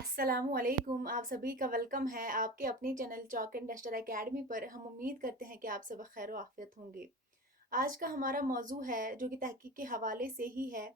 السلام علیکم، آپ سبھی کا ویلکم ہے آپ کے اپنی channel chalk and duster academy پر۔ ہم امید کرتے ہیں کہ آپ سب خیر و عافیت ہوں گے۔ آج کا ہمارا موضوع ہے جو کہ تحقیق کے حوالے سے ہی ہے،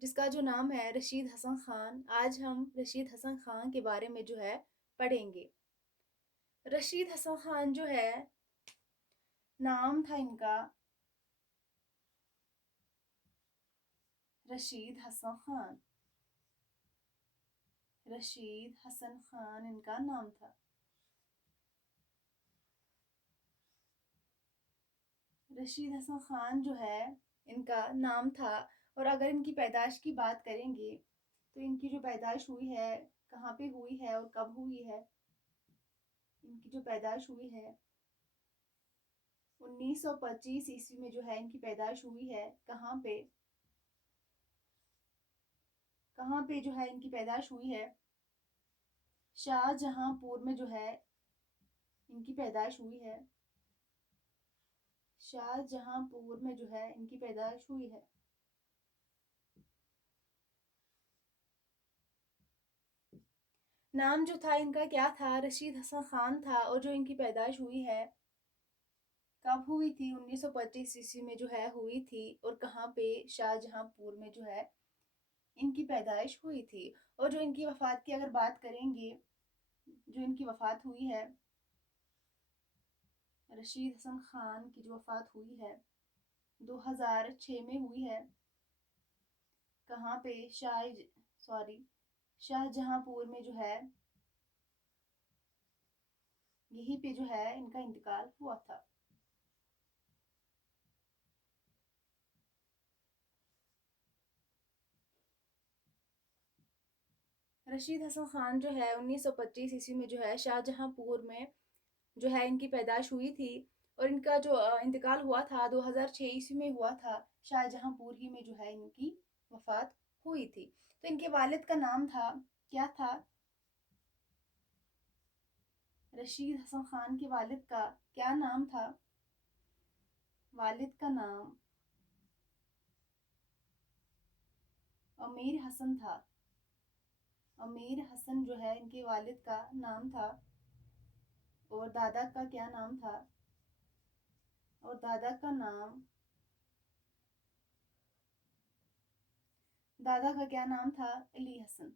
جس کا جو نام ہے رشید حسن خان۔ آج ہم رشید حسن خان کے بارے میں جو ہے پڑھیں گے۔ رشید حسن خان جو ہے، نام تھا ان کا رشید حسن خان۔ رشید حسن خان ان کا نام تھا۔ رشید حسن خان جو ہے ان کا نام تھا، اور اگر ان کی پیدائش کی بات کریں گے تو ان کی جو پیدائش ہوئی ہے، کہاں پہ ہوئی ہے اور کب ہوئی ہے۔ ان کی جو پیدائش ہوئی ہے 1925 میں جو ہے ان کی پیدائش ہوئی ہے۔ کہاں پہ جو ہے ان کی پیدائش ہوئی ہے؟ شاہ جہاں پور میں جو ہے ان کی پیدائش ہوئی ہے۔ شاہ جہاں پور میں جو ہے ان کی پیدائش ہوئی ہے۔ نام جو تھا ان کا کیا تھا؟ رشید حسن خان تھا، اور جو ان کی پیدائش ہوئی ہے کب ہوئی تھی؟ 1925 میں جو ہے ہوئی تھی، اور کہاں پہ؟ شاہ جہاں پور میں جو ہے ان کی پیدائش ہوئی تھی۔ اور جو ان کی وفات کی اگر بات کریں گے، جو ان کی وفات ہوئی ہے، رشید حسن خان کی جو وفات ہوئی ہے 2006 میں ہوئی ہے۔ کہاں پہ؟ شاہ جہاں پور میں جو ہے، یہی پہ جو ہے ان کا انتقال ہوا تھا۔ رشید حسن خان جو ہے 1925 میں جو ہے شاہ جہاں پور میں جو ہے ان کی پیدائش ہوئی تھی، اور ان کا جو انتقال ہوا تھا 2006 میں ہوا تھا۔ شاہ جہاں پور ہی میں جو ہے ان کی وفات ہوئی تھی۔ تو ان کے والد کا نام تھا، کیا تھا؟ رشید حسن خان کے والد کا کیا نام تھا؟ والد کا نام امیر حسن تھا۔ امیر حسن جو ہے ان کے والد کا نام تھا۔ اور دادا کا کیا نام تھا؟ اور دادا کا کیا نام تھا؟ علی حسن۔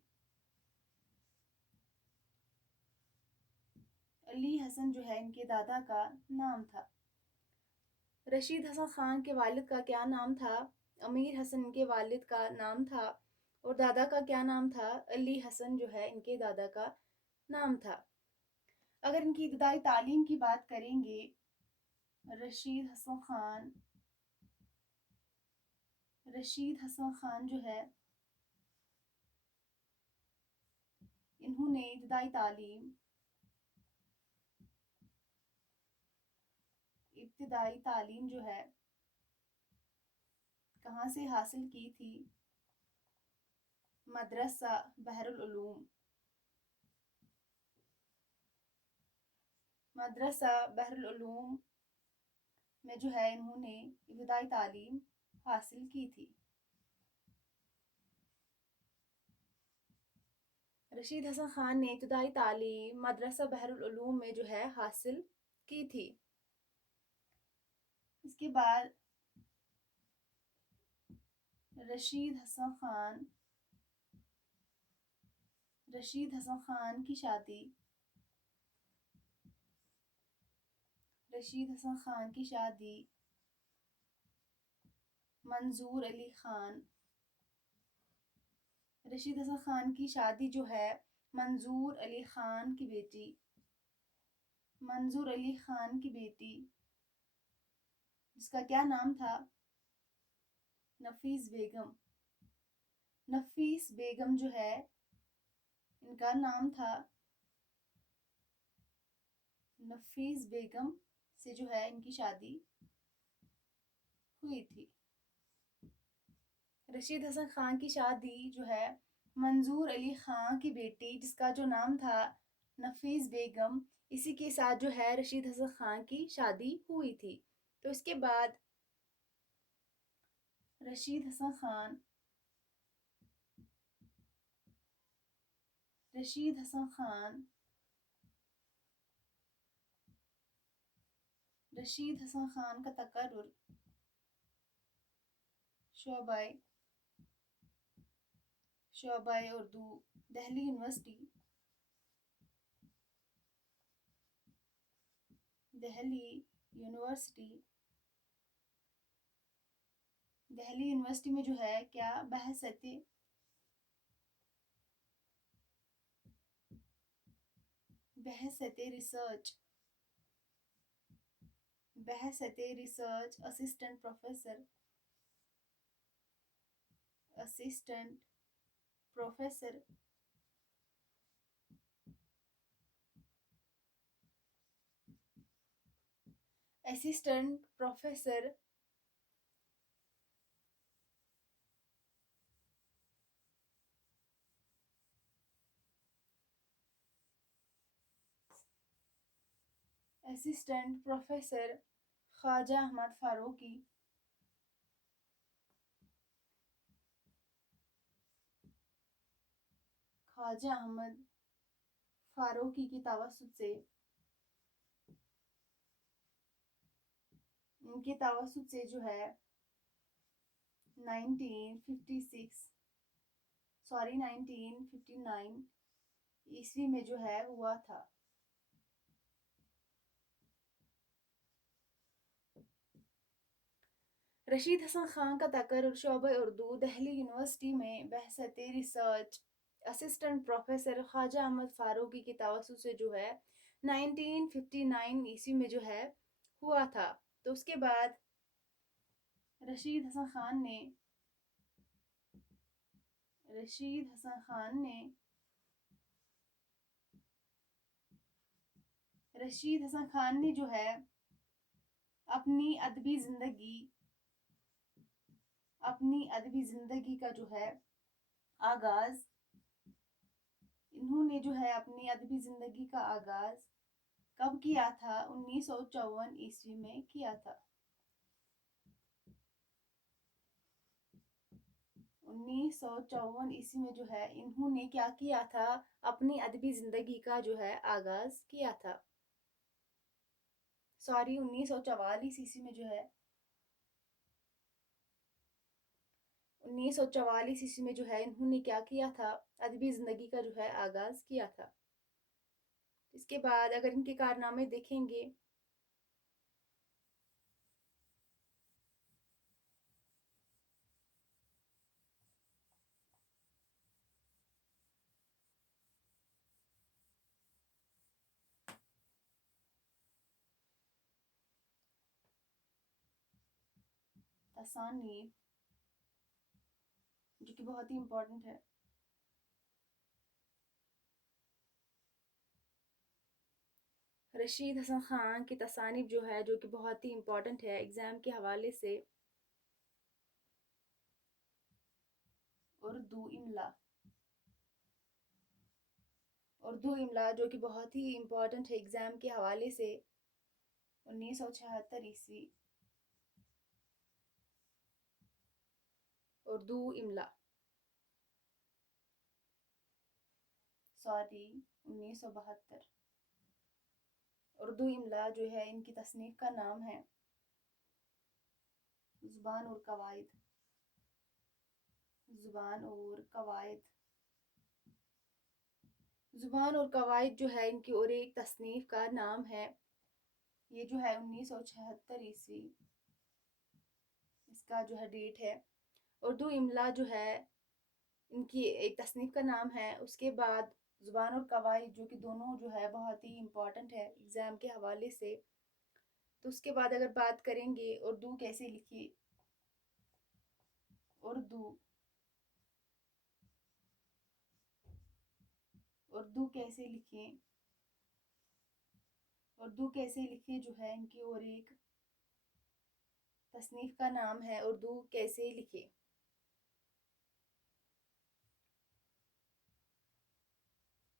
علی حسن جو ہے ان کے دادا کا نام تھا۔ رشید حسن خان کے والد کا کیا نام تھا؟ امیر حسن ان کے والد کا نام تھا، اور دادا کا کیا نام تھا؟ علی حسن جو ہے ان کے دادا کا نام تھا۔ اگر ان کی ابتدائی تعلیم کی بات کریں گے، رشید حسن خان جو ہے، انہوں نے ابتدائی تعلیم جو ہے کہاں سے حاصل کی تھی؟ مدرسہ بحر العلوم۔ مدرسہ بحر العلوم میں جو ہے انہوں نے ابتدائی تعلیم حاصل کی تھی۔ رشید حسن خان نے ابتدائی تعلیم مدرسہ بحر العلوم میں جو ہے حاصل کی تھی۔ اس کے بعد رشید حسن خان کی شادی منظور علی خان۔ رشید حسن خان کی شادی جو ہے منظور علی خان کی بیٹی جس کا کیا نام تھا؟ نفیس بیگم جو ہے ان کا نام تھا۔ نفیس بیگم سے جو ہے ان کی شادی ہوئی تھی۔ رشید حسن خان کی شادی جو ہے منظور علی خان کی بیٹی جس کا جو نام تھا نفیس بیگم، اسی کے ساتھ جو ہے رشید حسن خان کی شادی ہوئی تھی۔ تو اس کے بعد رشید حسن رشید حسن خان رشید حسن خان کا تقرر شعبہ اردو دہلی یونیورسٹی دہلی یونیورسٹی میں جو ہے کیا بحثت research assistant professor assistant professor Khwaja Ahmad Farooqi کی توسط سے جو ہے 1959 عیسوی میں جو ہے ہوا تھا۔ رشید حسن خان کا تقرر شعبہ اردو دہلی یونیورسٹی میں بحثت research assistant professor Khwaja Ahmad Farooqi کی توسط سے جو ہے 1959 عیسوی میں جو ہے ہوا تھا۔ تو اس کے بعد رشید حسن خان نے جو ہے اپنی ادبی زندگی کا جو ہے آغاز کب کیا تھا؟ 1954 عیسوی میں کیا تھا۔ 1954 عیسوی میں جو ہے انہوں نے کیا کیا تھا؟ اپنی ادبی زندگی کا جو ہے آغاز کیا تھا۔ 1944 عیسوی میں جو ہے 1944 عیسوی میں جو ہے انہوں نے کیا کیا تھا؟ ادبی زندگی کا جو ہے آغاز کیا تھا۔ اس کے بعد اگر ان کے کارنامے دیکھیں گے تصانیف جو کہ بہت ہی امپورٹنٹ ہے۔ رشید حسن خان کی تصانیف جو ہے جو کہ بہت ہی امپورٹنٹ ہے ایگزام کے حوالے سے۔ اردو املا جو کہ بہت ہی امپورٹنٹ ہے ایگزام کے حوالے سے۔ 1976 عیسوی اردو املا 1972 اردو املا جو ہے ان کی تصنیف کا نام ہے زبان اور قواعد جو ہے ان کی اور ایک تصنیف کا نام ہے، یہ جو ہے 1976 عیسوی اس کا جو ہے ڈیٹ ہے۔ اردو املا جو ہے ان کی ایک تصنیف کا نام ہے۔ اس کے بعد زبان اور قواعد جو کہ دونوں جو ہے بہت ہی امپورٹنٹ ہے ایگزام کے حوالے سے۔ تو اس کے بعد اگر بات کریں گے اردو کیسے لکھیں، اردو کیسے لکھیں جو ہے ان کی اور ایک تصنیف کا نام ہے اردو کیسے لکھیں۔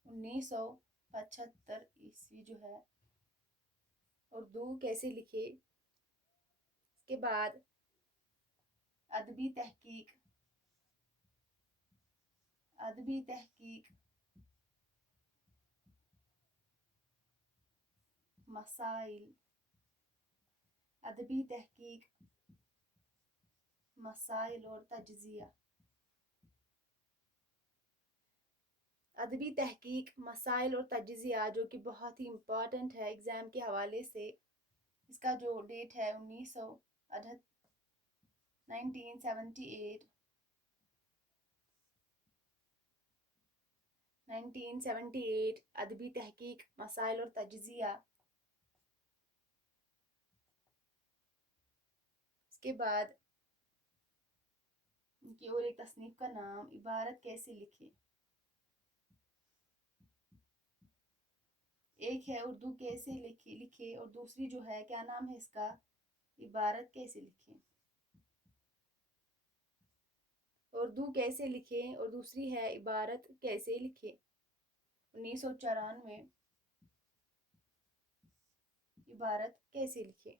1975 عیسوی جو ہے اردو کیسے لکھیں۔ اس کے بعد ادبی تحقیق مسائل، ادبی تحقیق، مسائل اور تجزیہ. ادبی تحقیق، مسائل اور تجزیہ جو کہ بہت ہی امپورٹنٹ ہے ایگزام کے حوالے سے. اس کا جو ڈیٹ ہے 1978 ادبی تحقیق، مسائل اور تجزیہ. اس کے بعد ان کی اور ایک تصنیف کا نام عبارت کیسے لکھے. ایک ہے اردو کیسے لکھے اور دوسری جو ہے کیا نام ہے اس کا، عبارت کیسے لکھیں. اردو کیسے لکھیں اور دوسری ہے عبارت کیسے لکھیں. 1994 عبارت کیسے لکھیں.